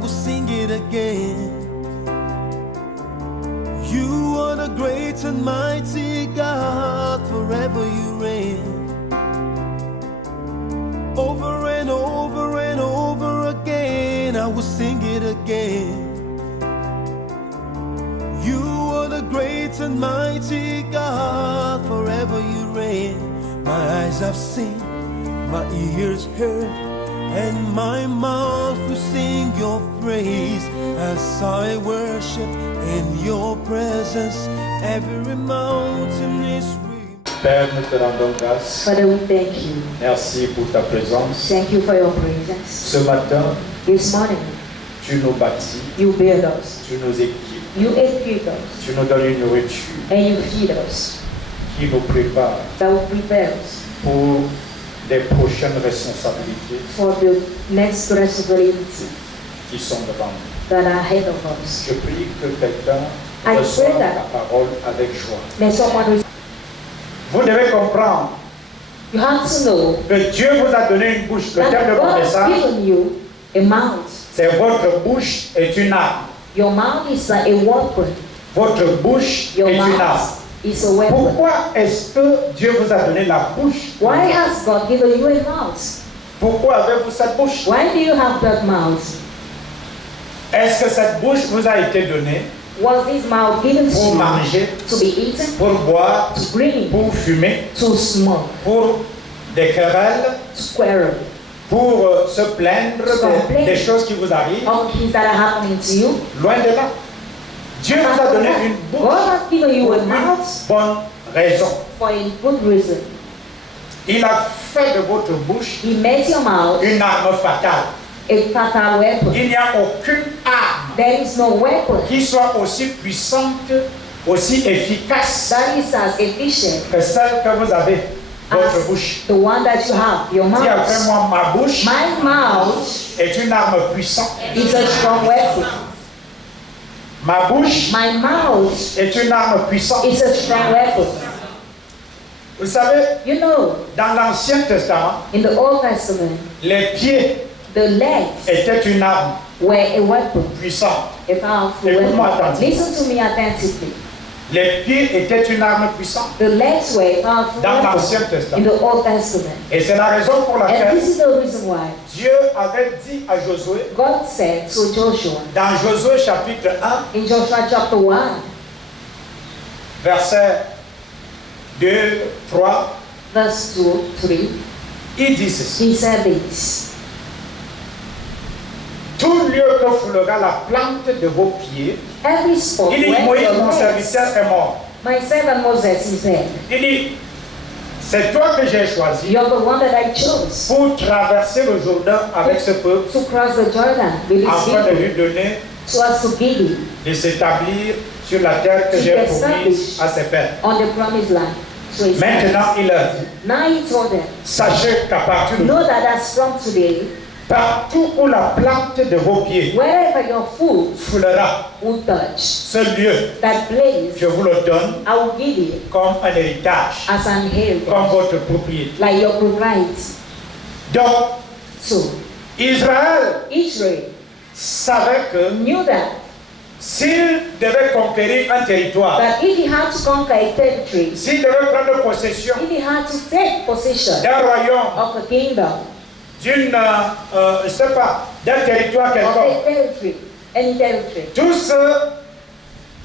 will sing it again. You are the great and mighty God, forever you reign. Over and over and over again, I will sing it again. You are the great and mighty God, forever you reign. My eyes have seen, my ears heard, and my mouth will sing your praise as I worship in your presence. Every mountain is real. Père, nous te rendons grâce. Father, we thank you. Merci pour ta présence. Thank you for your presence. Ce matin, This morning, tu nous bâtis, you build us, tu nous équipes, you equip us, tu nous donnes une nourriture and you feed us. qui nous prépare That will prepare us pour des prochaines responsabilités for the next responsibility qui sont devant nous. that are ahead of us. Je prie que quelqu'un I reçoive pray that- ta parole avec joie. May someone, Vous devez comprendre you have to know que Dieu vous a donné une bouche. Le that thème de mon God has message, given you a mouth. c'est votre bouche est une arme. Your mouth is a weapon. Votre bouche Your est une arme. mouth is a weapon. Pourquoi est-ce que Dieu vous a donné la bouche? Why has God given you a mouth? Pourquoi avez-vous cette bouche? Why do you have that mouth? Est-ce que cette bouche vous a été donnée Was this mouth given pour to manger, you to be eaten, pour boire, to drink, pour fumer, to smoke, pour des querelles, to quarrel, pour se plaindre des choses qui vous arrivent? all things that are happening to you? Loin de là. Dieu vous a donné une God bouche has given you pour a une mouth bonne raison. for a good reason. Il a fait de votre bouche He made your mouth une arme fatale. a fatal weapon. Il n'y a aucune arme There is no weapon qui soit aussi puissante, aussi efficace that is as efficient que celle que vous avez, votre bouche. as the one that you have, your Dis après mouth. moi, ma bouche My mouth est une arme puissante. is a strong weapon. Ma bouche My mouth est une arme puissante. is a strong weapon. Vous savez, You know, dans l'Ancien Testament, in the Old Testament, les pieds the legs étaient une arme were a weapon, puissante. a powerful Écoute-moi weapon. attentivement. Listen to me attentively. Les pieds étaient une arme puissante The legs were a powerful dans l'Ancien weapon in Testament. the Old Testament. Et c'est la raison pour And laquelle this is the reason why Dieu avait dit à Josué, God said to Joshua dans Josué chapitre 1, in Joshua chapter 1, versets 2, 3, verse 2, 3, il dit ceci. he said this. Tout lieu que foulera la plante de vos pieds, Every spot il dit, where Moïse, your mon legs, serviteur, est mort. my servant Moses is there. Il dit, c'est toi que j'ai choisi You're the one that I chose pour traverser le Jourdain avec ce peuple, to cross the Jordan with his afin de people, lui donner so as to give him de s'établir sur la terre que To j'ai be promise established. à ses pères. on the promised land. So he said, Maintenant, il leur dit, now he told them, sachez qu'à partir de know that as from today, partout où la plante de vos pieds wherever your foot foulera, will touch, ce lieu, that place, je vous le donne I will give it comme un héritage, as an inheritance, comme votre propriété. like your propriety. Donc, So Israël Israel savait que knew that s'il devait conquérir un territoire, if he had to conquer a territory, s'il devait prendre possession if he had to take possession d'un royaume, of a kingdom, d'une, je sais pas, d'un territoire of quelconque, a territory, any territory, tout ce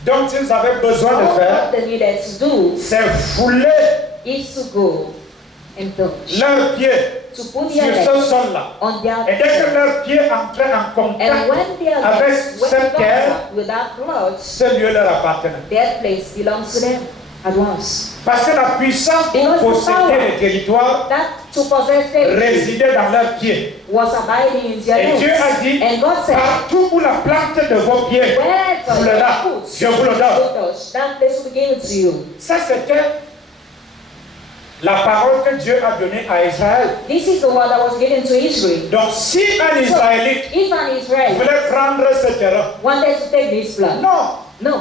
dont ils avaient besoin de all faire, what they needed to do c'est fouler is to go and touch, leurs pieds to put sur their ce legs sol-là. on their Et dès que leurs pieds entraient en and contact when their avec legs went cette terre, contact with that cloth, ce lieu leur appartenait. that place belongs to them at once. Parce que la puissance pour Because the posséder power les territoires that to possess territory résidait dans leurs pieds. was abiding in their Et Dieu legs. a dit, And God said, partout où la plante de vos pieds wherever foulera, your je foot vous le donne. will touch, that place will be given to you. Ça, c'était la parole que Dieu a donnée à Israël. This is the word that was given to Israel. Donc, si un Israélite If an Israelite voulait prendre ce terrain, wanted to take this land, non, no,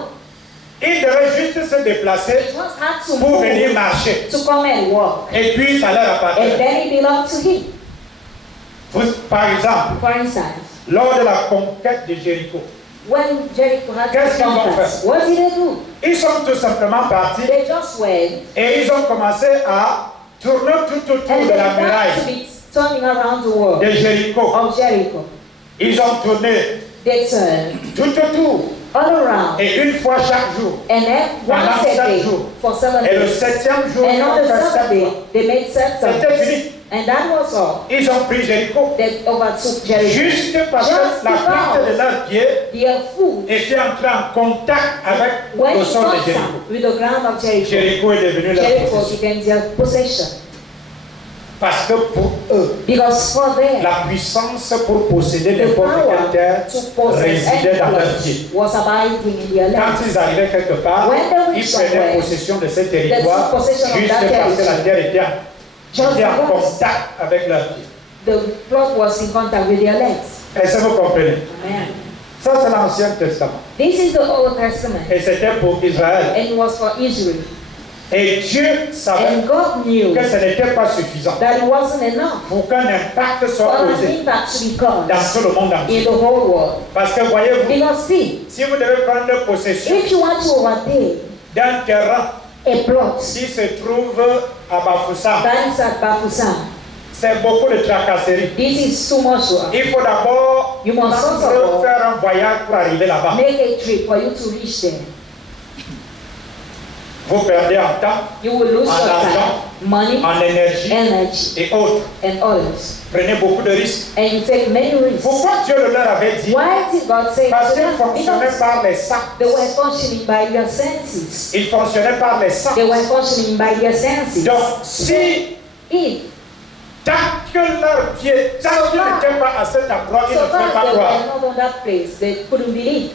il devait juste se déplacer he just had to pour venir move marcher. to come and walk, Et puis, ça leur and appartenait. then it belonged to him. Par exemple, For instance, lors de la conquête de Jéricho, when Jericho had Qu'est-ce qu'ils ont conquered, fait? what did they do? ils sont tout simplement partis They just went et ils ont commencé à tourner tout autour and de they la began to muraille be turning around the world de Jéricho. of Jericho. Ils ont tourné They turned tout autour all around et une fois chaque jour. and then Pendant once a 7 day jours. for 7 Et le days. 7e jour, ils And on ont the fait 7 seventh day, fois. they made C'était seven. fini. And that was all. Ils ont pris Jéricho. They overtook Jericho. Juste parce Just que la plante de leurs pieds Their foot était entrée en contact avec went le in sol de Jéricho. contact with the ground of Jericho. Jéricho est devenu leur Jericho possession. became their possession. Parce que pour eux, Because for them, la puissance pour posséder the n'importe power quelle terre to possess résidait any dans leurs place pieds. was abiding in their Quand land. ils arrivaient quelque part, When they ils reached prenaient somewhere, possession de ce territoire took possession of juste that parce que la territory. terre était Just en because contact avec leurs pieds. the blood was in contact with their legs. Est-ce que vous comprenez? Amen. Ça, c'est l'Ancien Testament. This is the Old Testament, Et c'était pour Israël. and it was for Israel. Et Dieu savait And God knew que ce n'était pas suffisant that it wasn't enough pour qu'un impact soit for an posé impact to be dans caused tout le monde entier. in the whole world. Parce que voyez-vous, Because see, si vous devez prendre possession if you want to overtake d'un terrain a plot qui se trouve à Bafoussam, that is at Bafoussam, c'est beaucoup de tracasseries. this is too much work. Il faut d'abord You must first of all faire un voyage pour arriver là-bas. make a trip for you to reach there. Vous perdez en temps, You will lose En your argent, time, money, en énergie energy, et autres. and others. Prenez beaucoup de risques. And you take many risks. Pourquoi Dieu le leur avait dit? Why did God say Parce to qu'ils them? fonctionnaient Because par les sens. they were functioning by their senses. Ils fonctionnaient par les sens. They were functioning by their senses. Donc, si If tant que leurs pieds, tant qu'ils n'étaient pas à cet endroit, ils ne so pouvaient far pas they croire. were not on that place, they couldn't believe.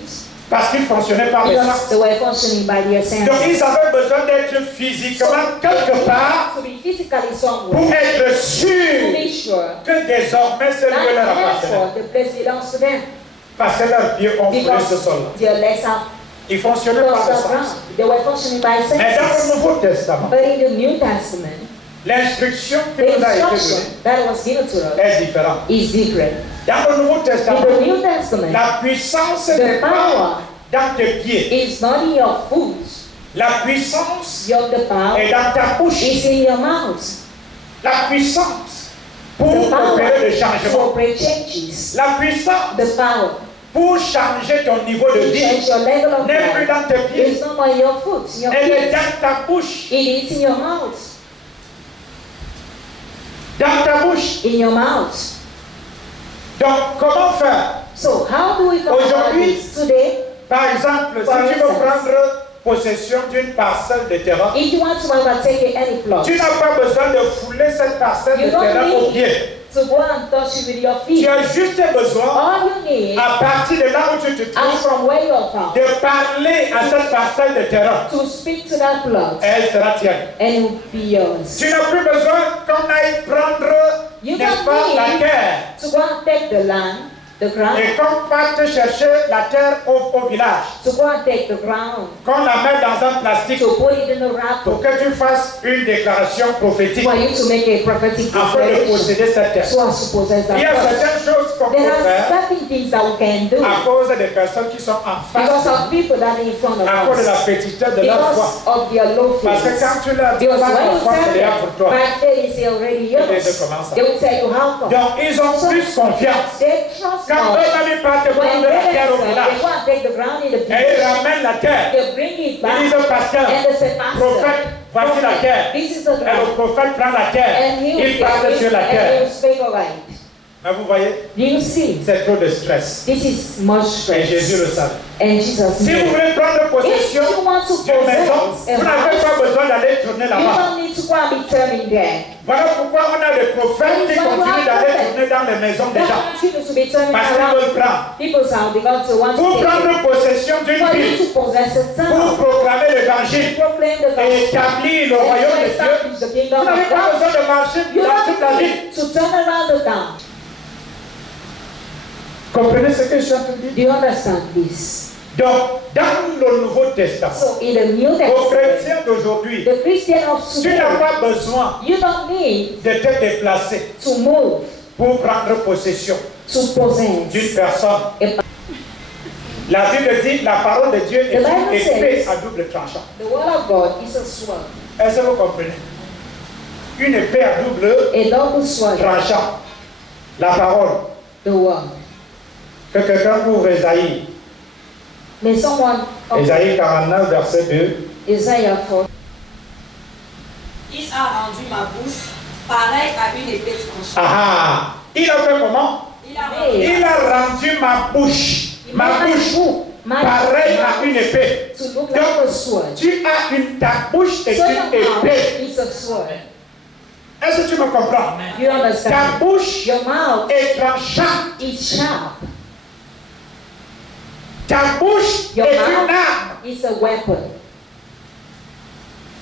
Parce qu'ils fonctionnaient par les Because sens. they were functioning by their Donc, senses. ils avaient besoin d'être physiquement quelque part To be physically pour somewhere, être to sûrs be sure que désormais ce lieu leur that appartenait. therefore the place belongs to them. Parce que leurs pieds ont foulé ce Because sol-là. their legs have Ils fonctionnaient par crossed les the sens. ground. They were functioning by Mais dans senses. le Nouveau Testament, But in the New Testament, l'instruction qui the nous a été instruction donnée that was given to us est différente. is different. Dans le Nouveau In Testament, the New Testament, la puissance the n'est pas power dans tes pieds. is not in your foot. La puissance The power est dans ta bouche. is in your mouth. La puissance pour The opérer power le to changement. operate changes. La puissance The power pour changer ton niveau de to vie change your level of n'est plus life dans tes pieds. is not on your foot, in your Elle est feet. dans ta bouche. It is in your mouth. Dans ta bouche. In your mouth. Donc, comment faire? So how do we come about Aujourd'hui, this today? Par exemple, For si tu veux instance. prendre possession d'une parcelle de terrain, If you want to overtake any plot, tu n'as pas besoin de fouler cette parcelle de You don't terrain need- au pied. to go and touch it with your Tu feet. as juste besoin, All you need, à partir de là où tu te and trouves, from where you are from, de parler à cette parcelle de terrain. to speak to that plot, Elle sera tienne. and it will be yours. Tu n'as plus besoin qu'on aille prendre, You n'est-ce don't pas, la need terre. to go and take the land, the ground, Et qu'on parte chercher la terre au village. to go and take the ground, Qu'on la mette dans un plastique to put it in a pour wrapper, que tu fasses une déclaration prophétique for you to make a prophetic afin de declaration, posséder cette terre. so as to possess that Il y a plot. certaines choses qu'on There peut are faire certain things that we can do à cause des personnes qui sont en because face, of people that are in front of à cause de la us, petitesse de leur foi. because of their low Parce que faith. quand tu leur dis Because pas when la you foi, tell c'est là them, pour toi. my faith is already Ils disent yours, comment ça. they will tell you how come. Donc ils ont plus confiance. They trust Quand God. eux-mêmes partent When prendre they la terre au themselves, they village go and take the ground in the et ils village, ramènent la terre, they bring it ils back, disent pasteur, and they say, Pastor, prophète, voici la terre. this is the Et le ground, prophète prend la terre, and he will il part take sur it, la and he terre. will speak all right. Mais vous voyez, Do you see? c'est trop de stress. This is much Et stress, Jésus le savait. and Jesus Si vous knew. voulez prendre If possession you want to d'une maison, possess a vous n'avez pas house, besoin d'aller tourner you là-bas. don't need to go and be turning there. Voilà pourquoi on a des prophètes qui continuent d'aller tourner dans les maisons des They gens. want you to be turning Parce qu'ils around veulent prendre. people's house because they want Pour to take prendre it. possession d'une For you ville, to possess a pour town, proclamer l'évangile proclaim the et gospel, établir le and royaume to de Dieu, establish the vous kingdom of n'avez pas God. besoin de marcher You dans toute la don't ville. need to turn around the town. Comprenez ce que je suis en train de Do dire? you understand this? Donc, dans le Nouveau Testament, So in the New aux Testament, chrétiens d'aujourd'hui, the Christian of tu today, n'as pas besoin you don't need de te déplacer. to move pour prendre possession to possess. d'une personne. A- La Bible dit, la parole de Dieu est The une Bible épée says- à double tranchant. The word of God is a sword, Est-ce que vous comprenez? Une épée à double a double sword, tranchant. La parole. the word. Que quelqu'un ouvre Ésaïe. May someone Ésaïe 49, verset 2. Isaiah 4. Il a rendu ma bouche pareille à une épée tranchante. Ah, il a fait comment? Il a rendu Il a rendu ma bouche pareille à une épée. To look like a sword. Tu as ta bouche est So une your mouth épée. is a sword. Est-ce que tu me comprends? You Ta understand? bouche Your mouth est tranchante. is sharp. Ta bouche Your est une mouth arme. is a weapon.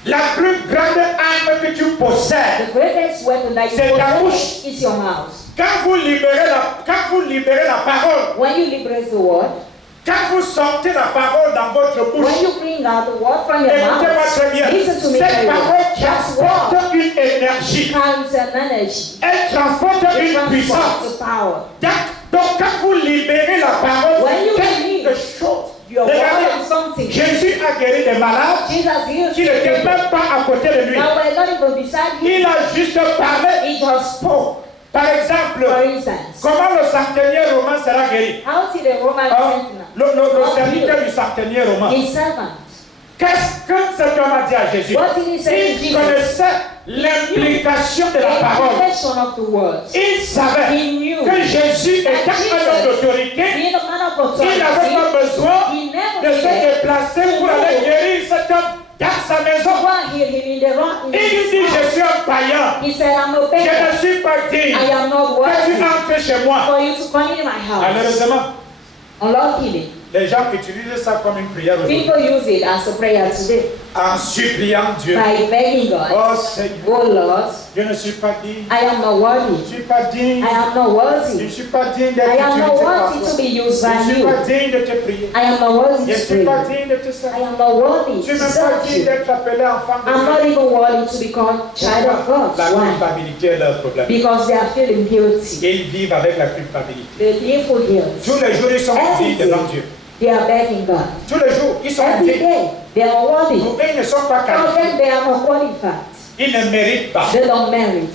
La plus grande arme que tu possèdes. The greatest weapon that you C'est ta possess is your mouth. Quand vous libérez la parole, When you liberate the word, quand vous sortez la parole dans votre bouche, when you bring out the word from your écoutez-moi très bien, mouth, listen to me cette very well. parole That's word transporte une énergie, carries an energy. elle transporte It une transports puissance. the power. Donc quand vous libérez la parole, When you c'est release quelque chose. Your word Regardez, is something. Jésus a guéri des malades Jesus heals qui n'étaient people. même pas à côté de lui. Now we're not even beside him. Il a juste parlé. He just spoke. Par exemple, For instance, comment le centenier romain sera guéri? how did the Roman Hein? sentinel, Le serviteur du centenier romain. his servant, Qu'est-ce que cet homme a dit à Jésus? what did he say to Il Jesus? connaissait l'implication de la The parole. implication of the words. Il savait He knew que Jésus était that un homme d'autorité. being a man of Il n'avait authority, pas besoin he de never se needed déplacer pour aller guérir cet homme dans sa to maison. go and heal him in the wrong. Il lui dit, je suis un païen. He said, I'm a Je beggar. ne suis pas digne I am not que tu worthy entres chez moi. for you to come in my house. Malheureusement, Unluckily, les gens utilisent ça comme une prière aujourd'hui. people use it as a prayer today En suppliant Dieu. by begging God. Oh Seigneur, Oh Lord, je ne suis pas digne. I am not Je worthy. ne suis pas digne. I am not Je ne worthy. suis pas digne d'être I am utilisé not par worthy toi. to be used Je ne by suis you. pas digne de te prier. I am not worthy Je ne to suis pas pray. digne de te I servir. am not worthy Je ne to suis pas serve digne you. d'être appelé enfant de I'm Dieu. not even worthy to be called child of God. La Why? culpabilité est leur problème. Because they are feeling guilty. Ils vivent avec la culpabilité. They live for guilt. Tous les jours, ils sont dignes devant Dieu. They are begging God. Tous les jours, ils sont Every dignes. day, they are worthy. Pour eux, ils ne sont pas For qualifiés. them, they are not qualified. Ils ne méritent pas. They don't merit.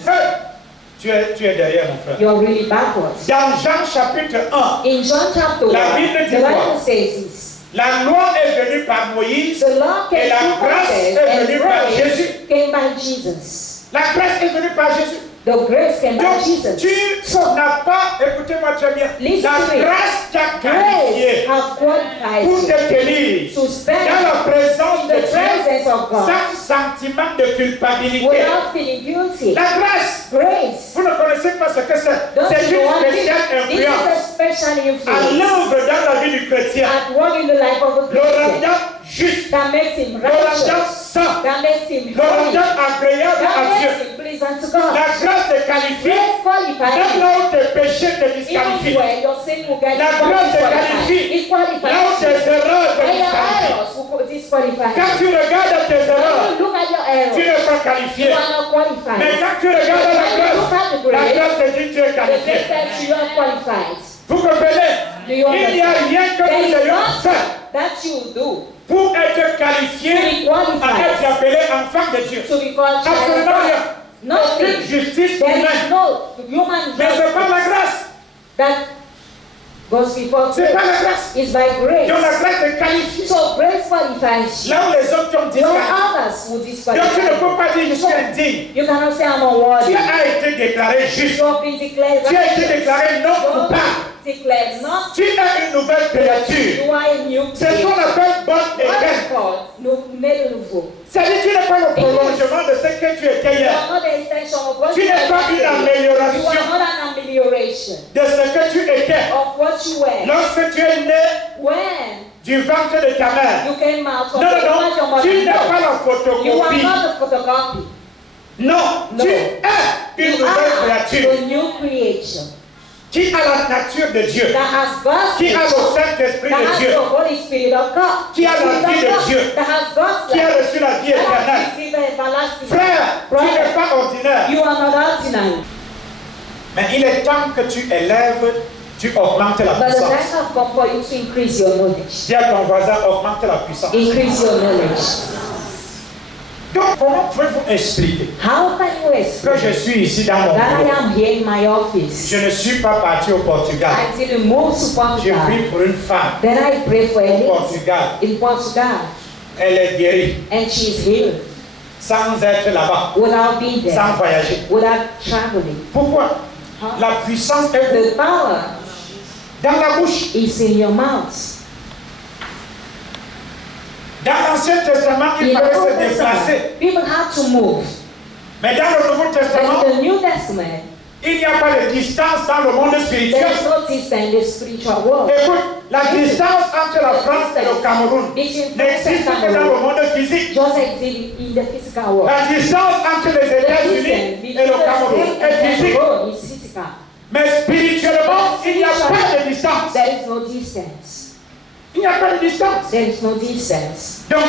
Tu es derrière, mon frère. You're really backwards. Dans Jean chapitre 1, In John chapter 1, La Bible dit the quoi? Bible says this. la loi est venue par Moïse. The law came Et la through grâce Moses, est and venue par grace Jésus. came by Jesus. La grâce est venue par Jésus. The grace came by Donc, Jesus. tu n'as pas, écoutez-moi très bien, Listen la to me. grâce t'a Grace qualifié have qualified pour you te tenir to stand dans la présence in de the Dieu presence of God sans sentiment de culpabilité. without feeling guilty. La grâce, Grace. vous ne connaissez pas ce que c'est. Don't C'est you know une what this spéciale is? This is influence a special à influence l'œuvre dans la vie du chrétien. at work in the life of a Le Christian rendant juste, that makes him le rendant righteous, saint, that makes him le holy, rendant agréable that à Dieu. makes him pleasant to God. La grâce te qualifie, Grace qualifies même you. là où tes péchés te Even disqualifient, when your sin will get La you grâce te disqualified. qualifie. It là où qualifies tes you. erreurs te When your disqualifient. errors will disqualify Quand you. tu regardes tes When erreurs, you look at your tu errors, n'es pas you qualifié. are not qualified. Mais quand tu regardes la When you look grâce, at the la grace, grâce te dit tu es the qualifié. grace tells you are qualified. Vous comprenez? Do you Il n'y a understand? rien que There nous is ayons fait nothing that you do pour être to qualifié be à qualified être appelé enfant de Dieu. to be called child of Absolument rien. God. Aucune Nothing. justice There is humaine. no human Mais ce n'est pas la justice grâce. that goes before Ce n'est pas grace. la grâce. It's by grace. Donc la grâce te qualifie. So grace qualifies you. Là où les autres t'ont No disqualifié. others will Donc tu disqualify ne you. peux pas dire je suis indigne. You cannot say I'm Tu unworthy. as été déclaré juste. You have been declared Tu as été righteous. déclaré non You have coupable. been declared not. Tu es une nouvelle créature. You are a new C'est ce qu'on creation. appelle bonne et What gaine. is called made nouveau. C'est-à-dire tu n'es pas le prolongement de ce que tu étais You hier. are not the extension of what Tu you n'es were pas une yesterday. You amélioration are not an amelioration de ce que tu étais. of what you were. Lorsque tu es né When du ventre de ta mère. you came out of Non, the non, womb of your non. mother. Tu n'es pas la You are photocopie. not a photocopy. Non, No. tu es une You nouvelle are créature the new creation qui a la nature de Dieu, that has God's qui a le nature, Saint-Esprit that de has Dieu, the Holy Spirit of God, Qui a la Spirit of vie de God, Dieu, that has God's qui a life, reçu la vie that éternelle. has received the everlasting. Frère, tu n'es pas ordinaire. You are not ordinary. Mais il est temps que tu élèves, tu augmentes la But the puissance. time has come for you to increase your knowledge. Dis à ton voisin, augmente la puissance. Increase your knowledge. Donc, comment pouvez-vous expliquer How can you que explain je suis ici dans mon that I bureau? am here in my office? Je ne suis pas parti au Portugal. I didn't move to J'ai Portugal. pris pour une femme Then I pray for au a Portugal. lady in Portugal, Elle est guérie and she is healed sans être là-bas, without being there, sans voyager. without traveling. Pourquoi? Huh? La puissance est The power dans la bouche. is in your mouth. Dans l'Ancien Testament, il In the fallait Old se déplacer. Testament, people had to move. Mais dans le Nouveau Testament, But in the New Testament, il n'y a pas de distance dans le monde there spirituel. is no distance in the spiritual world. Écoute, la distance entre la France et le Cameroun n'existe que dans le monde physique. Just exist in the physical world. La distance entre les The États-Unis distance et le Cameroun between est the physique. world is physical. Mais spirituellement, il n'y a pas de distance. There is no distance. Il n'y a pas de distance. There is no distance. Donc,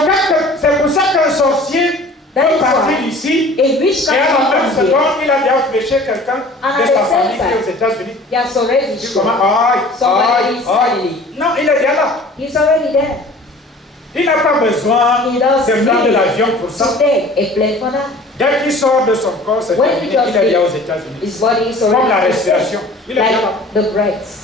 c'est pour ça qu'un sorcier That peut is partir why d'ici a rich et à la man même comes here. seconde, il a déjà fléché quelqu'un de sa famille qui est aux États-Unis. He has already Tu shown. commences, aïe, Somebody aïe, is aïe. family. Non, il est déjà là. He's already there. Il n'a pas besoin He does de prendre de l'avion pour ça. today a plan for that. Dès qu'il sort de son corps, c'est When terminé. he just Il est déjà aux leaves, États-Unis. his body is Comme la already respiration. Il est like déjà là. the breath.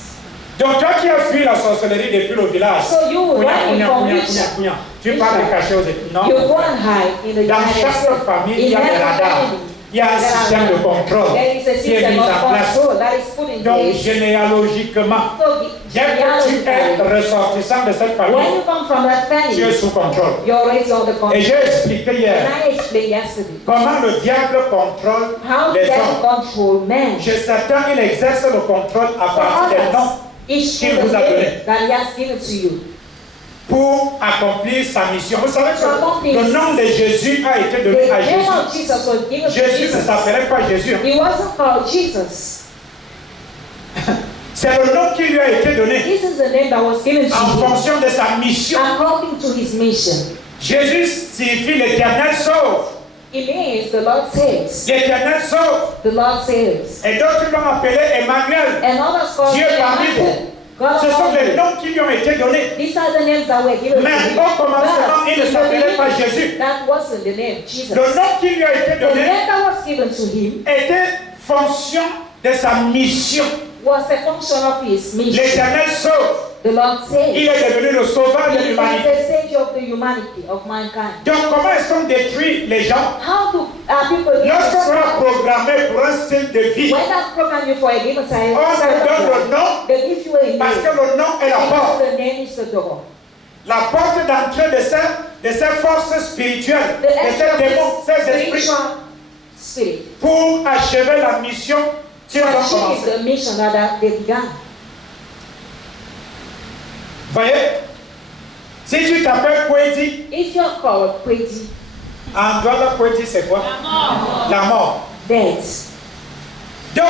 Donc toi qui as fui la sorcellerie depuis le village, So you running from Cognac, tu pars te cacher aux États-Unis. Non. You go and hide in the Dans United chaque States. famille, il y In a des every radars. family, Il y a un there are système de radars. contrôle There is a qui est system mis of en place. control that is put in Donc place. généalogiquement, So dès que tu es genealogically, ressortissant de cette when famille, you come from that tu es family, sous contrôle. you're already on the Et control. j'ai expliqué hier And I explained yesterday comment le diable contrôle how les devil hommes. control man. Chez certains, il exerce le contrôle à For partir des noms others, it's qu'il through vous the a donné name that he has given to you. pour accomplir sa mission. Vous savez To accomplish. que le nom de Jésus a été donné The à name Jésus. of Jesus was given to Jésus ne Jesus. s'appelait pas Jésus. He wasn't called Jesus. C'est le nom qui lui a été donné This is the name that was given to en him fonction de sa mission. according to his mission. Jésus signifie l'Éternel sauve. It means the Lord saves. L'Éternel sauve. The Lord saves. Et d'autres l'ont appelé Emmanuel. And others call Dieu him parmi vous. Emmanuel. God Ce sont among les you. noms qui lui ont été donnés. These are the names that were given to Mais him. au commencement, But il ne in the s'appelait pas beginning, Jésus. that wasn't the name, Jesus. Le nom qui lui a été The donné name that was given to him était fonction de sa mission. was a function of his mission. L'Éternel sauve. The Lord Il saves. est devenu le sauveur de He is l'humanité. the savior of the humanity, of mankind. Donc comment est-ce qu'on détruit les gens? How do people get Lorsqu'on va destroyed? programmer pour un style de vie, When that program you for a given time, on te donne le nom they give you a name. parce que le nom est la porte. Because the name is the door. La porte d'entrée de ces forces spirituelles, The de ces démons, ces esprits, spiritual spirit. pour achever la mission qu'ils To ont achieve commencé. the mission that they began. Voyez? Si tu t'appelles Kweti, If you're called crazy, en Angola, Kweti c'est quoi? La mort. death. Donc,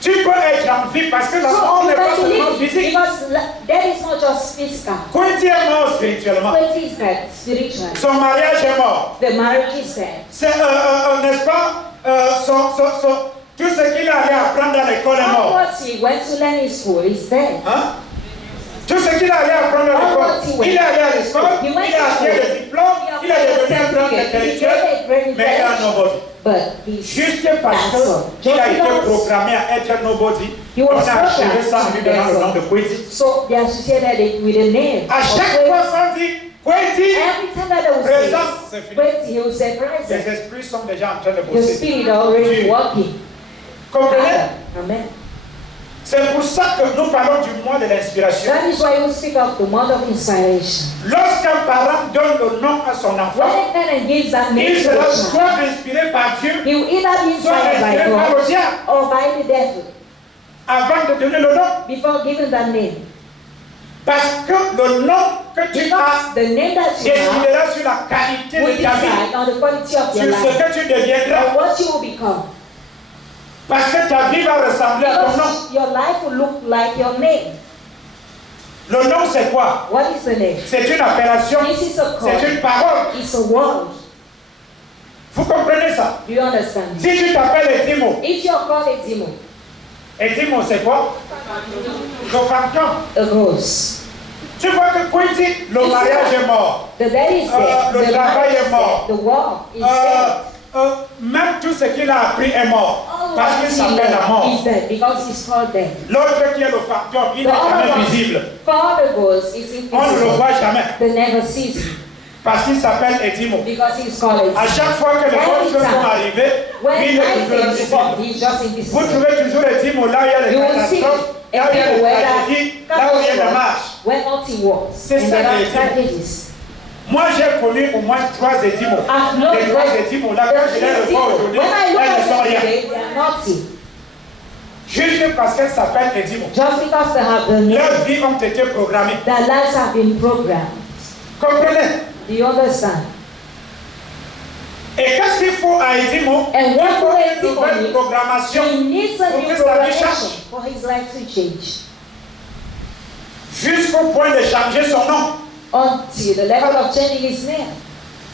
tu peux être en vie parce que la mort So n'est you pas can seulement believe physique. because death is not just physical. Kweti est mort spirituellement. Crazy is death spiritual. Son mariage est mort. The marriage is death. C'est, n'est-ce pas, tout ce qu'il allait apprendre à l'école est All mort. what he went to learn in school is dead. Hein? Tout ce qu'il allait apprendre à l'école, il est allé à l'école, il a acquis des diplômes, il est devenu un grand intellectuel, mais il a nobody. But he's Juste parce that's all. qu'il a été Just because programmé à être nobody, he on was a achevé programmed ça en lui to donnant be le nom de so. Kweti. So they associated it with a name. À of chaque Kweti. fois qu'on dit Kweti, Every time that they will présent, say c'est fini. Kweti, he will say Les present. esprits sont déjà en train de The bosser. spirit already Dieu. working. Comprenez? Amen. C'est pour ça que nous parlons du mois de l'inspiration. That is why we speak of the month of inspiration. Lorsqu'un parent donne le nom à son When enfant, a parent gives that name il to the sera child, soit inspiré par Dieu, he will either be soit inspired by inspiré par God le diable, or by the devil avant de donner le nom. before giving that name. Parce que le nom que tu as Because the name that you have décidera sur la qualité will de ta vie, decide on the quality of sur your ce life que tu deviendras. and what you will become. Parce que ta vie va ressembler à ton nom. Because your life will look like your name. Le nom, c'est quoi? What is the name? C'est une appellation, This is a c'est call. une parole. It's a word. Vous comprenez ça? Do you understand? Si tu t'appelles Edimo, If you're called Edimo, Et dis-moi, c'est quoi? Le fantôme. A ghost. Tu vois que quand il dit le mariage est mort, The daddy is dead. le The travail mother est is mort. dead. The work is dead. Même tout ce qu'il a appris est mort. Parce qu'il s'appelle la mort. Is dead because he's called dead. L'autre qui est le fantôme, il The n'est other jamais one, visible. Father ghost is On ne le invisible. voit jamais. They never sees him Parce qu'il s'appelle Edimo. because he's called À it. chaque fois que les bonnes choses vont arriver, When il est life toujours is born, invisible. he's just Vous invisible. trouvez toujours Edimo là où il y a les You will see catastrophes, là où il y a les everywhere tragédies, là où il y a la marche. where nothing was. C'est And ça there are qui est dit. tragedies. Moi, j'ai connu au moins 3 Edimo. I've known Les 3 Edimo là, quand je les revois aujourd'hui, when I look elles ne at sont them rien. today, they are nothing. Juste parce qu'elles s'appellent Edimo. Just because they have the name, Leurs vies ont été programmées. their lives have been programmed. Comprenez? Do you understand? Et qu'est-ce qu'il faut à Edimo? And Il what faut do une Edimo nouvelle need? programmation He needs a pour new que sa vie programmation change. for his life to change. Jusqu'au point de changer son nom. Until the level of changing his name.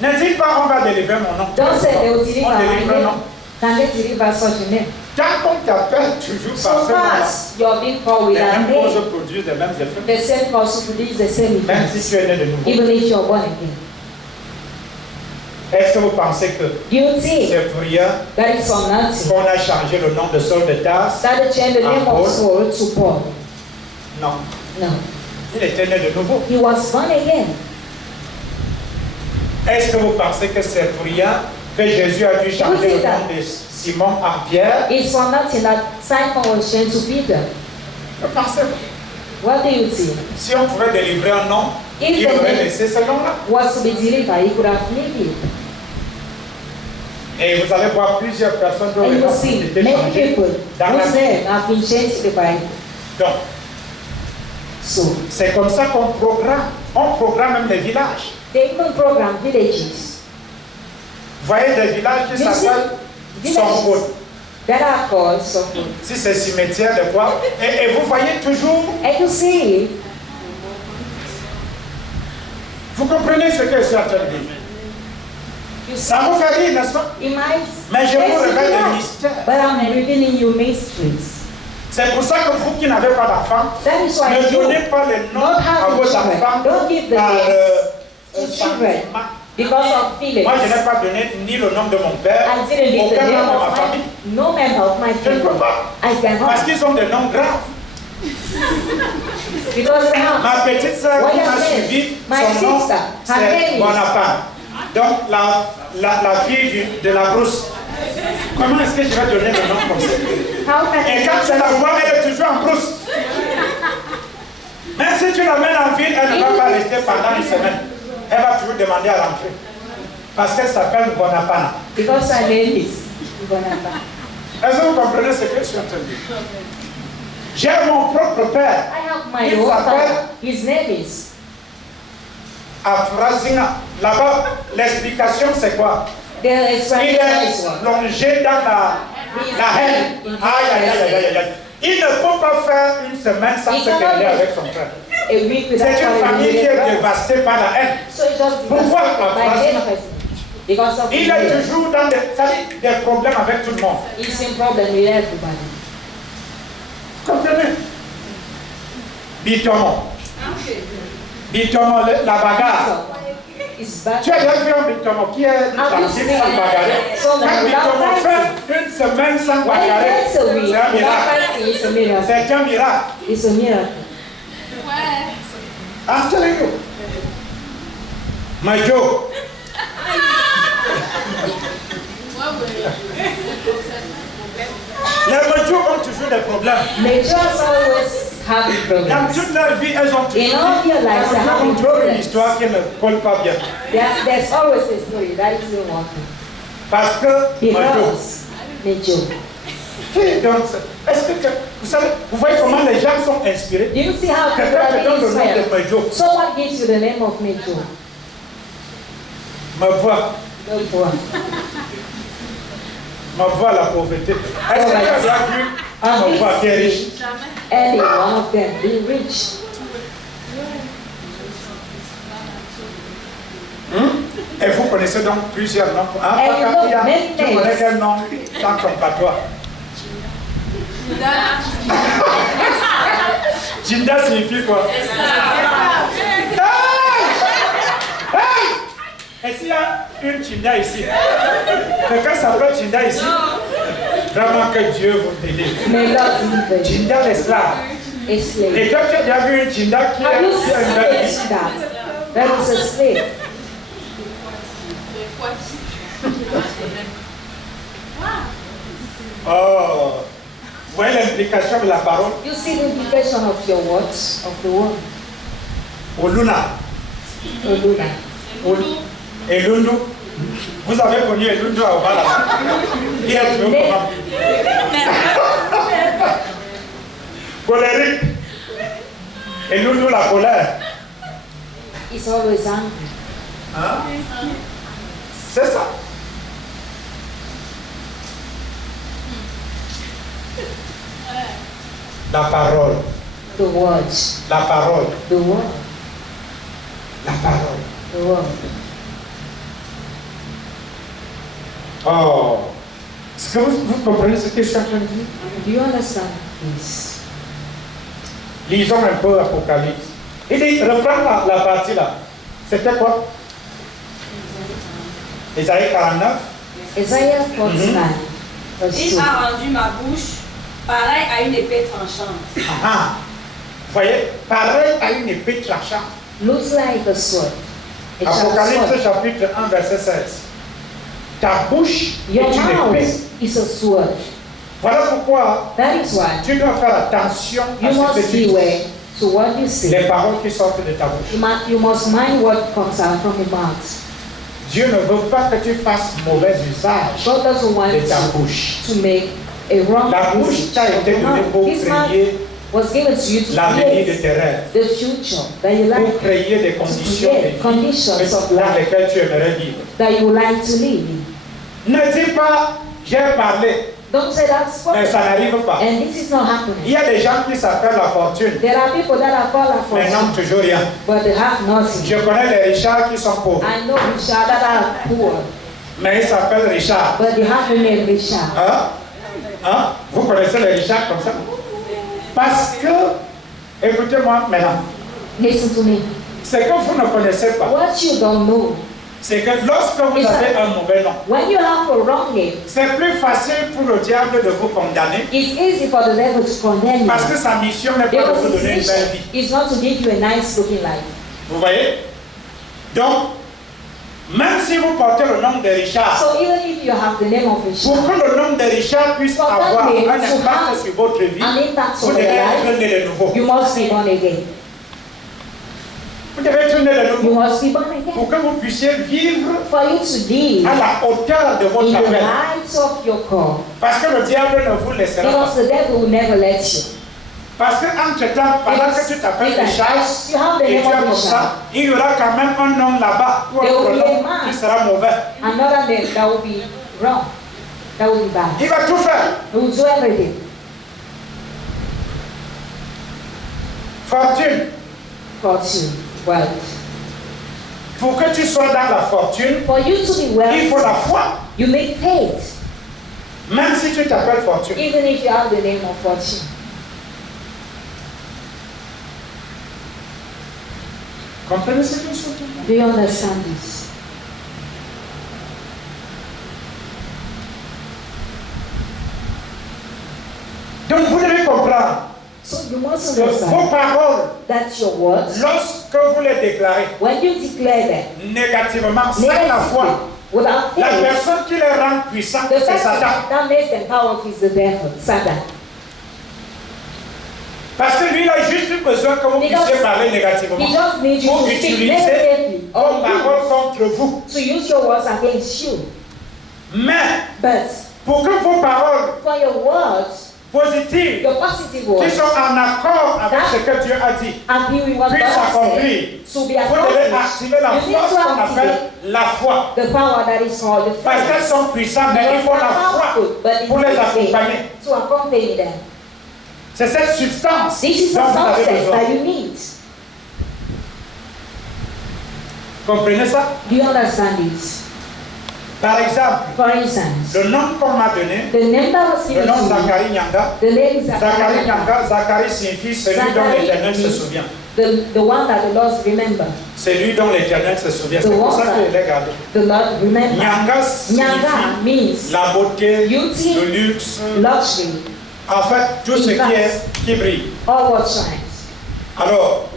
Ne dis pas on va délivrer mon nom. Don't say they will deliver On my délivre un nom. name. Can they deliver such a name? Tant qu'on t'appelle toujours par So ce nom-là, fast you're being called with les that mêmes causes name. produisent les mêmes effets. The same cause produce the same Même effect. si tu es né de nouveau. Even if you're born again. Est-ce que vous pensez que Do you think c'est pour rien that is for nothing? qu'on a changé le nom de Saul de Tarse? That they changed the name Paul? of Saul to Paul? Non. No. Il était né de nouveau. He was born again. Est-ce que vous pensez que c'est pour rien que Jésus a dû changer le nom de Simon en Pierre? It's for nothing that Simon was changed to Peter. Que pensez-vous? What do you think? Si on pouvait délivrer un nom, If il the aurait name laissé ce nom-là. was to be delivered, he could have named it. Et vous allez voir plusieurs personnes dont And les you noms ont see été many changés people dans la whose Bible. name have been changed in the Bible. Donc, So c'est comme ça qu'on programme. On programme même les villages. they even program villages. Vous voyez des villages qui You see s'appellent Sombourg. villages that are called Sokol. Si c'est cimetière de quoi. Et vous voyez toujours, And you see, vous comprenez ce que je suis en train de dire. you see, Ça vous fait rire, n'est-ce pas? it might Mais je vous makes you révèle des laugh, mystères. but I'm revealing you mysteries. C'est pour ça que vous qui n'avez pas d'enfants, That is why ne you donnez pas les noms not à having vos children. enfants Don't give the par names to children sentiment. because of feelings. Moi, je n'ai pas donné ni le nom de mon père, I didn't give the aucun name nom de ma of famille. no member of my Je ne peux family. pas. I Parce cannot qu'ils ont des noms graves. because they have. Ma petite sœur What qui is m'a name? suivi, My son nom, sister, her c'est name is- Bonaparte. Donc, la fille de la brousse. Comment est-ce que je vais donner le nom comme ça? How can Et I quand tu la vois, elle est toujours en brousse. Même si tu l'amènes en ville, elle ne va pas rester pendant une semaine. Elle va toujours demander à l'entrée. Parce qu'elle s'appelle Bonaparte. Because her name is Bonaparte. Est-ce que vous comprenez ce que je suis en train de dire? J'ai mon propre père I have my Il own s'appelle- father. His name is. à Frasina. Là-bas, l'explication c'est quoi? The Il explanation is est what? plongé dans la haine. Aïe, aïe, aïe, aïe, aïe. Il ne peut pas faire une semaine sans se quereller avec son frère. A week without C'est une having famille qui a est brother. dévastée par la haine. So it just Pourquoi devastated by Frasina? hate person. Because of Il est toujours dans des problèmes avec tout le monde. He's in problem with everybody. Vous comprenez? Bitomo. Bitomo, la bagarre. So, it's bad. Tu as déjà vu un Bitomo qui est tranquille sans bagarrer? Quand Bitomo fait une semaine sans When he bagarrer, gets a week c'est un without miracle. fighting, it's a miracle. C'est un miracle. It's a miracle. I'm telling you. My Joe. Les Majos ont toujours des problèmes. Majors always have Dans problems. toute leur vie, elles ont In toujours all their lives, they have une problems. histoire qui ne colle pas bien. There's always a story that isn't working. Parce que Major. Because Major. Qui donne ça? Est-ce que vous savez, vous voyez comment les gens sont inspirés? Do you see how people Quelqu'un te are donne being le nom de inspired? Major. Someone gives you the name of Major. Ma voix, la pauvreté. Est-ce que tu as déjà vu ma voix qui est riche? Any one of them being rich. Et vous connaissez donc plusieurs noms. And you know many Tu connais names. quel nom dans ton patois? Jinda signifie quoi? Est-ce qu'il y a une Jinda ici? Quelqu'un s'appelle Jinda ici? Vraiment que Dieu vous délivre. May Lord deliver you. Jinda l'esclave. A slave. Et toi, tu as déjà vu une Jinda qui Have you a une belle vie? seen that? That is a slave. Oh, vous voyez l'implication de la parole? You see the implication of your words, of the word. Oluna. Oluna. Elundu. Vous avez connu Elundu à Obala. Il a trouvé comment? Colérique. Elundu la colère. He's always angry. Hein? C'est ça. La parole. The words. La parole. The word. La parole. The word. Oh. Est-ce que vous comprenez ce que je suis en train de dire? Do you understand this? Lisons un peu Apocalypse. Il dit, reprends la partie là. C'était quoi? Isaïe 49. Isaiah 49, verse Il 2. a rendu ma bouche pareille à une épée tranchante. Ah. Vous voyez, pareil à une épée tranchante. Looks like a sword. A sharp Apocalypse sword. chapitre 1, verset 16. Ta bouche Your est une épée. mouth is a sword. Voilà pourquoi That is why tu dois faire attention à you ce que must tu dis. beware to what you say. Les paroles qui sortent de ta bouche. You must mind what comes out from your mouth. Dieu ne veut pas que tu fasses mauvais usage God doesn't want de ta you bouche. to make a wrong La bouche usage t'a of été your donnée mouth. pour This mouth créer was given to you to l'avenir de create tes rêves, the future that you pour like, créer des conditions de create conditions vie of dans life lesquelles tu aimerais vivre. that you would like to live in. Ne dis pas, j'ai parlé, Don't say that's mais what, ça n'arrive pas. and this is not Il y happening. a des gens qui s'appellent la fortune, There are people that are called a mais n'ont fortune, toujours rien. but they have nothing. Je connais les Richards qui sont pauvres, I know Richard that are poor, mais ils s'appellent Richard. but they have the name Richard. Hein? Hein? Vous connaissez les Richards comme ça? Parce que, écoutez-moi maintenant, Listen to me. ce que vous ne connaissez pas, What you don't know, c'est que lorsque vous avez un mauvais nom, when you have a wrong name, c'est plus facile pour le diable de vous condamner it's easy for the devil to condemn parce que you. sa mission n'est pas de Because vous his donner une belle vie. mission is not to give you a nice looking life. Vous voyez? Donc, même si vous portez le nom de Richard, So even if you have the name of pour Richard, que le nom de Richard puisse For that avoir name un to impact have sur votre vie, an impact vous on devez your être life, né de nouveau. you must be born again. Vous devez être né de You nouveau must be born again. pour que vous puissiez vivre For you to live à la hauteur de in votre the appel. heights of your call. Parce que le diable ne vous laissera pas. Because the devil will never let you. Parce que entre-temps, pendant que tu t'appelles Richard Because you have the et tu name es of comme Richard. ça, il y aura quand même un nom là-bas ou un There will be a pronom man. qui sera mauvais. Another name that will be wrong. That will be bad. Il va tout faire. He will do everything. Fortune. Fortune, wealth. Pour que tu sois dans la fortune, For you to be il faut wealthy, la foi. you make faith. Même si tu t'appelles fortune. Even if you have the name of fortune. Comprenez ce que je suis en train de dire? Do you understand this? Donc vous devez comprendre So you must que vos understand paroles, that your words, lorsque vous les déclarez when you declare them négativement, sans la negatively, foi, without la faith, personne qui les rend puissants, the c'est person Satan. that makes them powerful is the devil, Satan. Parce que lui, il a juste besoin que vous Because puissiez parler négativement. He just needs you Pour to speak utiliser negatively vos or paroles contre vous. to use your words against you. Mais But pour que vos paroles for your words, positives, your positive qui words, sont en accord avec ce que Dieu a dit, agree with what God puissent has s'accomplir, said, to be vous devez accomplished, activer la you need force to qu'on appelle activate la foi. the power that is called the Parce qu'elles faith. sont puissantes, mais il Because faut they la are foi powerful, but it pour les takes faith accompagner. to accompany them. C'est cette substance This is the dont vous avez substance besoin. that you need. Comprenez ça? Do you understand this? Par exemple, For instance, le nom qu'on m'a donné, the name that was le given nom to me, Zacharie Nyanga, the name Zacharie Zachariah, Nyanga, Zacharie signifie celui dont Zacharie l'Éternel se means souvient. the one that the Lord remember. Celui dont l'Éternel se souvient. The C'est pour one ça que je l'ai that gardé. the Lord remember. Nyanga Nyanga signifie means la beauté, beauty, le luxe, luxury, en fait, tout ce qui brille. all what shines. Alors,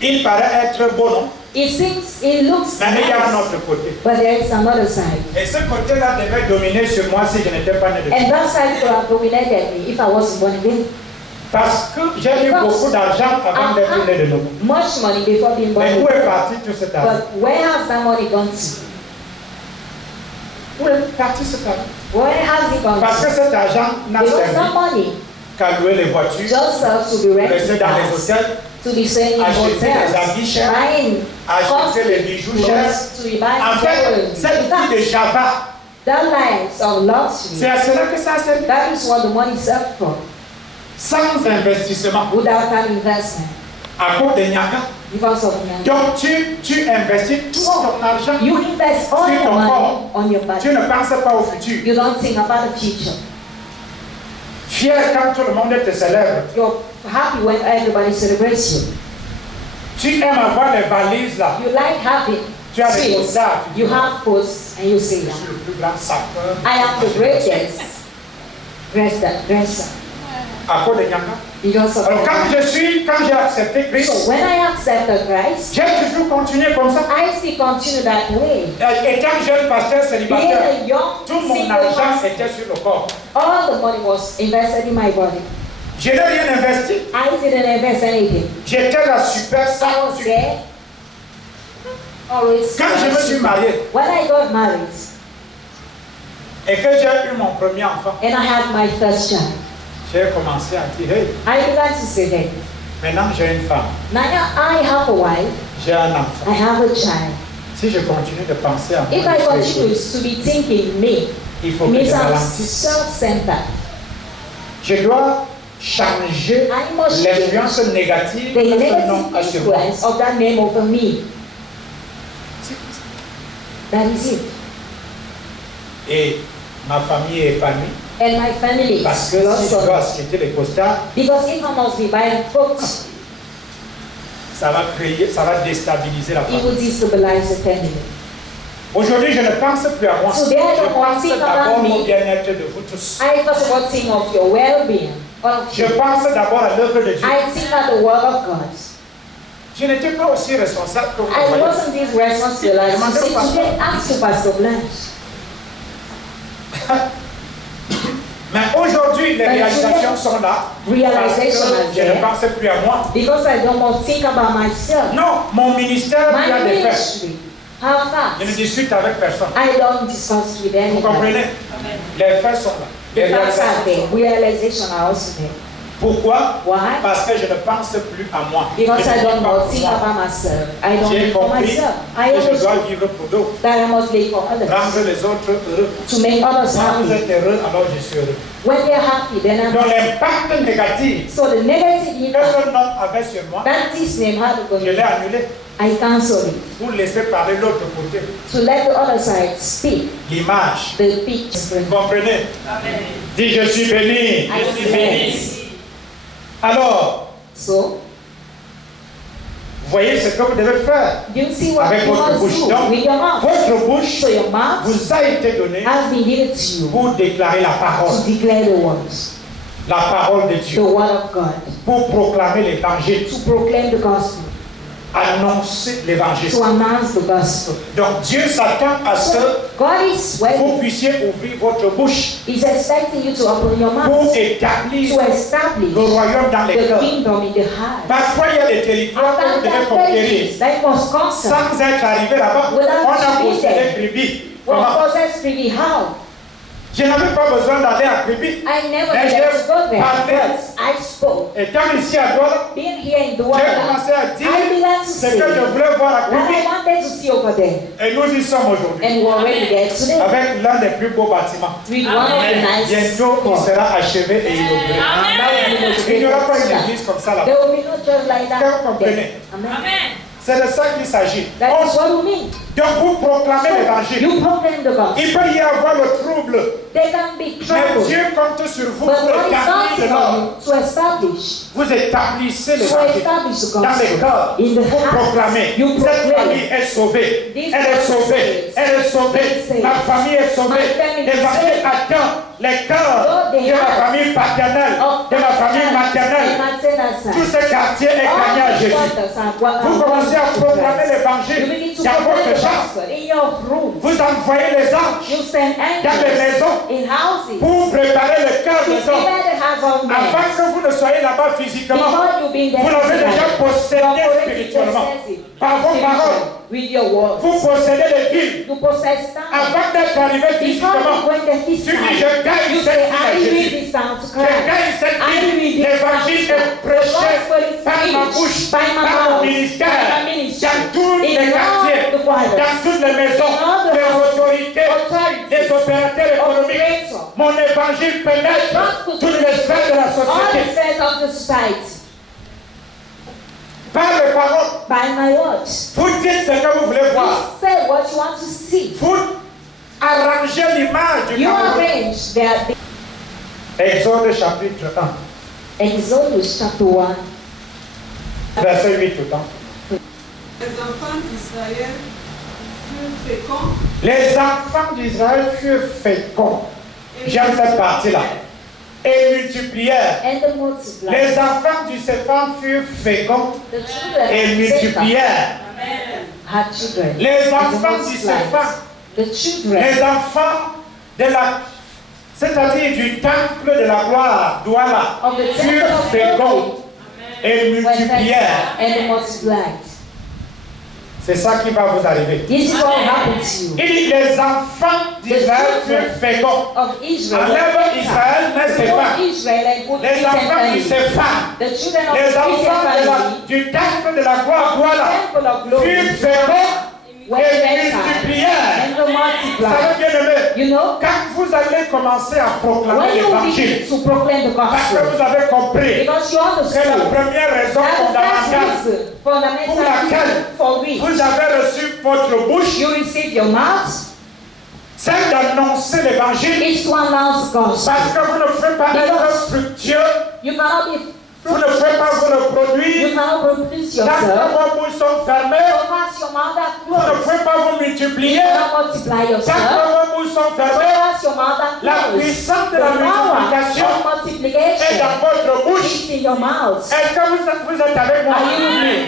il paraît être beau, non? It looks Mais il y a un nice, autre côté. but there is another side. Et ce côté-là devait dominer sur moi si je n'étais pas né de And that side could have dominated me if I wasn't born again. Parce que j'ai eu beaucoup d'argent avant d'être né de nouveau. Much money before being born Mais où est again. parti tout cet argent? But where has that money gone to? Où est parti cet argent? Where has it gone Parce que to? cet argent n'a Because servi that money qu'à louer les voitures, just serves to be rester rented dans les out, hôtels, to be staying in acheter des hotels, habits chers, buying acheter les bijoux chers. clothes, to be buying En fait, jewelry. cette In vie fact, de Java, that lives of luxury, c'est à cela que ça a servi. that is what the money served for, Sans investissement, without an investment, à cause de Nyanga. because of money. Donc tu investis tout ton argent. You invest all Sur your ton money corps. on your Tu budget. ne penses pas au futur. You don't think about the future. Fier quand tout le monde te célèbre. You're happy when everybody celebrates you. Tu aimes avoir les valises là. You like having Tu as des things. costards. You have posts and you say, Je suis le plus grand sapeur. I am the greatest dresser. À cause de Nyanga. Because of Alors that. quand j'ai accepté Christ, So when I accepted Christ, j'ai toujours continué comme ça. I still continue that way. Étant jeune pasteur Being célibataire, a young tout mon single argent person, était sur le corps. all the money was invested in my body. Je n'ai rien investi. I didn't invest anything. J'étais la super I was sale. there. Always. Quand je me suis marié When I got married et que j'ai eu mon premier enfant, and I had my first child, j'ai commencé à dire, hey, I began to say that maintenant j'ai une femme, now I have a wife, j'ai un enfant. I have a child. Si je continue de penser à moi, If I je suis continue égoïste. to be thinking me, Il faut it que means je I'm ralentisse. self-centered. Je dois changer I must l'influence négative The que ce nom negative a sur moi. influence of that name over me. That is it. Et ma famille est épanouie And my family parce is que si je dois blossom. acheter les costards, Because if I must be buying books, ça va déstabiliser la it famille. will destabilize the family. Aujourd'hui, je ne pense plus à moi. Today, I Je don't want to pense think d'abord about au me. bien-être de vous tous. I first of all think of your well-being. Of Je you. pense d'abord à l'œuvre de Dieu. I think at the word of God. Je n'étais pas aussi responsable que vous I voyez. wasn't this responsible as you say today. Ask to Pastor Blanche. Mais aujourd'hui, les réalisations sont là. Parce que je ne pense plus à moi. Because I don't want to think about myself. Non, mon ministère My vient des faits. ministry. How Je ne fast? discute avec personne. I don't discuss with Vous anyone. comprenez? Les faits sont là. Les The facts réalisations are there. sont là. Realization are also there. Pourquoi? Why? Parce que je ne pense plus à moi. Because Je ne I vis don't pas want to pour think moi. about myself. I don't J'ai live for compris myself. I que je dois understand vivre pour d'autres. that I must live for others. Rendre les autres heureux. To make others Quand vous happy. êtes heureux, alors je suis heureux. When they're happy, then I'm Donc happy. l'impact négatif So the negative que impact ce nom avait sur moi, that this name had to go je l'ai annulé I cancel it. pour laisser parler l'autre côté. To let the other side speak. L'image. The picture. Vous comprenez? Dis je suis béni. I was blessed. Alors, So, voyez ce que vous devez faire you see what avec you votre must bouche. do Donc, with your mouth. votre bouche So your mouth vous a été donnée has been given to you pour déclarer la parole. to declare the words, La parole de the Dieu. word of God, Pour proclamer l'évangile. to proclaim the gospel, Annoncer l'évangile. to announce the gospel. Donc Dieu s'attend à ce que God is vous waiting. puissiez ouvrir votre bouche He's expecting you to open your pour mouth établir to establish le royaume dans les the cœurs. kingdom in the heart. Parfois, il y a des territoires que vous After devez that conquérir. place, that must conquer. Sans être arrivé là-bas, Without on a being possédé there. Kribi. What Comment? possess freely? How? Je n'avais pas besoin d'aller à Kribi. I never Mais get j'ai to go there, parlé. but I spoke. Étant ici à Douala, Being here in the j'ai world, commencé à dire I began to ce say que je voulais voir à what I Kribi. wanted to see over there. Et nous y sommes aujourd'hui. And we're already there today. Avec l'un des plus beaux bâtiments. With one of the nice Bientôt, il spots. sera achevé et inauguré. Il n'y aura pas une église comme ça There là-bas. will be no church like that. Vous comprenez? Amen. C'est de ça qu'il s'agit. That is what we mean. Donc vous proclamez So, l'évangile. you proclaim the gospel. Il peut y avoir le trouble, There can be mais trouble. Dieu compte sur vous But pour God is établir counting l'ordre. on you to establish. Vous établissez To l'évangile establish the dans les gospel. cœurs. In the Vous heart. proclamez. You Cette proclaim. famille est sauvée. This Elle est person sauvée. is Elle est sauvée. saved. Ma famille est sauvée. My family is L'évangile saved. atteint les cœurs Lord, they de ma have famille paternelle, Of de ma famille and maternelle. maternal side. Tout ce quartier est gagné à All the Jésus. quarters are what Vous commencez à proclamer You l'évangile begin to dans proclaim votre the chambre. gospel in your room. Vous envoyez les anges You send dans les angels maisons in houses pour préparer le cœur to des hommes. prepare the hearts of men. Afin que vous ne soyez là-bas physiquement, Before you be vous there, l'avez déjà possédé spirituellement. Par vos paroles, with your words. vous possédez les villes. You possess time. Avant d'être arrivé Before you physiquement, go in the tu dis, physical, je gagne you cette say, ville à I read Jésus. this down to Je Christ. gagne cette I ville. read this L'évangile down. est prêché The gospel is par ma preached bouche, by my par mon mouth, ministère, by my ministry, dans tous les in all quartiers, the quarters, dans toutes les maisons, in all the les houses, autorités, authorities, les opérateurs économiques. operators. Mon évangile pénètre Gospel toutes les sphères de la all the société. spheres of the society. Par les paroles, By my words. vous dites ce que vous voulez voir. You say what you want to see. Vous arrangez l'image du You Cameroun. arrange that. Exode chapitre 1, Exodus chapter 1. verset 8 tout le temps. Les enfants d'Israël furent féconds Les enfants d'Israël furent féconds. J'aime cette partie-là. Et multiplièrent. And the multiplied. Les enfants du Sépham furent féconds The children et of Satan multiplièrent. had children. Les And enfants du multiplied. Sépham, The children les enfants de la, c'est-à-dire du temple de la gloire, Douala, of the temple furent of féconds God et were multiplièrent. fed and multiplied. C'est ça qui va vous arriver. This is what happened to you. Il dit les enfants d'Israël furent féconds. Of Israel. Enlève Israël, mais c'est Put pas. Israel and put Les Christian enfants du family. Sépham, The children of les Christian enfants family. du temple de la gloire, voilà, Temple of glory. furent féconds Were et fed multiplièrent. and the Ça multiplied. veut bien aimer. You know, Quand vous allez commencer à proclamer when you l'évangile, begin to proclaim the parce que gospel, vous avez compris because you que la understood première raison that the fondamentale, first reason, fundamental pour laquelle reason for which vous avez reçu votre bouche, you receive your mouth c'est d'annoncer l'évangile, is to announce the gospel. parce que vous ne pouvez pas être fructueux, You cannot be vous ne pouvez pas vous le you produire, cannot reproduce tant que yourself. vos bouches sont fermées, Once your mouth are vous ne closed, pouvez pas vous you multiplier, cannot multiply tant yourself. que vos bouches sont fermées, Once your mouth are la closed, puissance de the la power multiplication of est multiplication dans votre bouche. is in your mouth. Est-ce que vous êtes avec moi? Are you with me?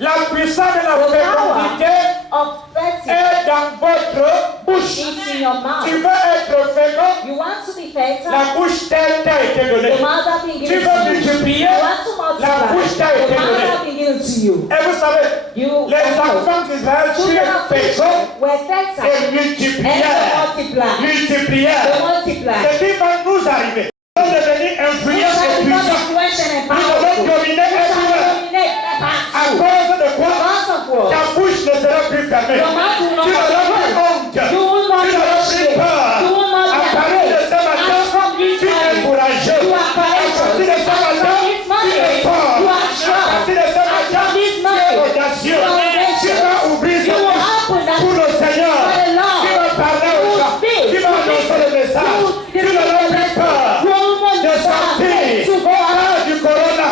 La puissance de la The fécondité power of fertility est dans votre bouche. is in your mouth. Tu veux être fécond, You want to be fertile? la bouche t'a été donnée. The mouth has been Tu given veux to you. multiplier, You want to la bouche t'a multiply? été The mouth donnée. has been given to you. Et vous savez, You les enfants d'Israël children furent of féconds Israel were et fertile and they multiplièrent. multiplied. Multiplièrent. They multiplied. Ce qui va nous arriver, nous allons devenir We influents shall et become puissants. influential and Nous allons powerful. dominer We shall everywhere. dominate the À battle. cause de quoi? Because of what? Ta bouche ne sera plus fermée. Your mouth will not Tu be n'auras plus closed. honte. You will not Tu be n'auras plus ashamed. peur. You will not À be partir de afraid. ce matin, As from this tu es morning, courageux. you are À partir de courageous. ce matin, As from this tu morning, es fort. you are À strong. partir de ce As matin, from this tu es morning, audacieux. you are Tu audacious. vas ouvrir You ce will bouche open that pour le Seigneur. for the Lord. Tu vas parler aux You gens. speak. Tu vas annoncer le message. Tu n'auras plus peur de sortir hors du corona.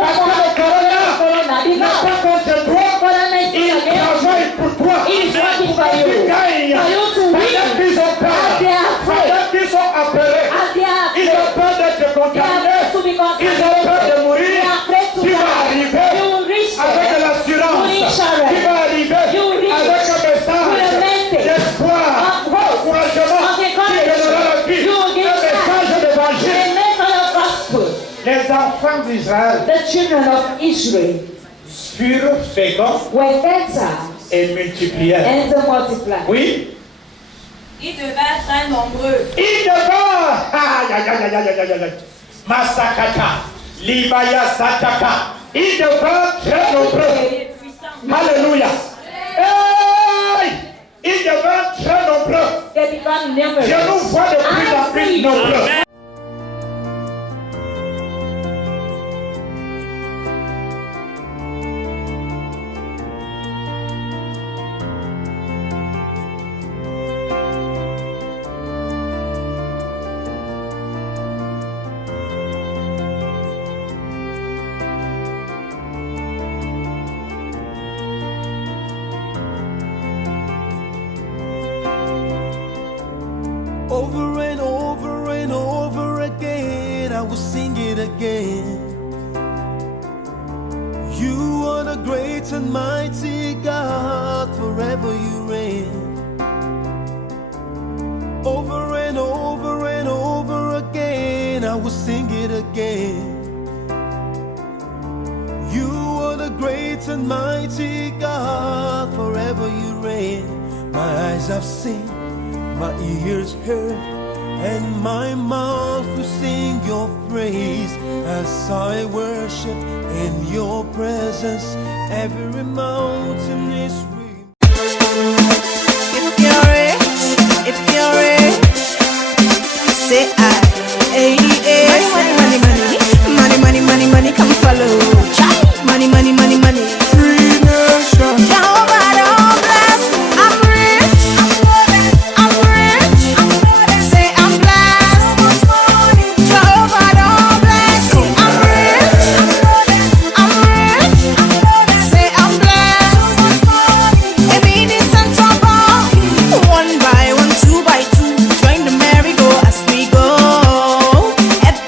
Parce que le corona n'est pas contre toi. Il travaille pour toi. He's working for Tu you. gagnes. For you to win. Pendant qu'ils ont peur. As they are afraid. Pendant qu'ils sont appelés. As they are Ils afraid. ont peur d'être They are contaminés. afraid to be Ils ont peur contaminated. de mourir. They are afraid to Tu vas die. arriver You will reach avec de there. l'assurance. With insurance. Tu vas arriver You will reach avec un message with a message d'espoir, of hope, d'encouragement. of Tu encouragement. donneras la vie. You will give Un message The d'évangile. message of gospel. Les enfants d'Israël The children of Israel furent féconds were fertile et multiplièrent. and they multiplied. Oui. Ils devinrent très nombreux. Il devant, aïe, aïe, aïe, aïe, aïe, aïe, aïe, Masakata, Libaya Sataka, il devant très nombreux. Et puissants. Alléluia. Hey! Il devant très nombreux. They become numerous. Je nous vois de plus en plus nombreux. great and mighty God, forever you reign. Over and over and over again, I will sing it again. You are the great and mighty God, forever you reign. My eyes have seen, my ears heard, and my mouth will sing your praise as I worship in your presence. Every mountain is real. If you're rich, say I. Money, money, money, money, money, money, money, money, come follow.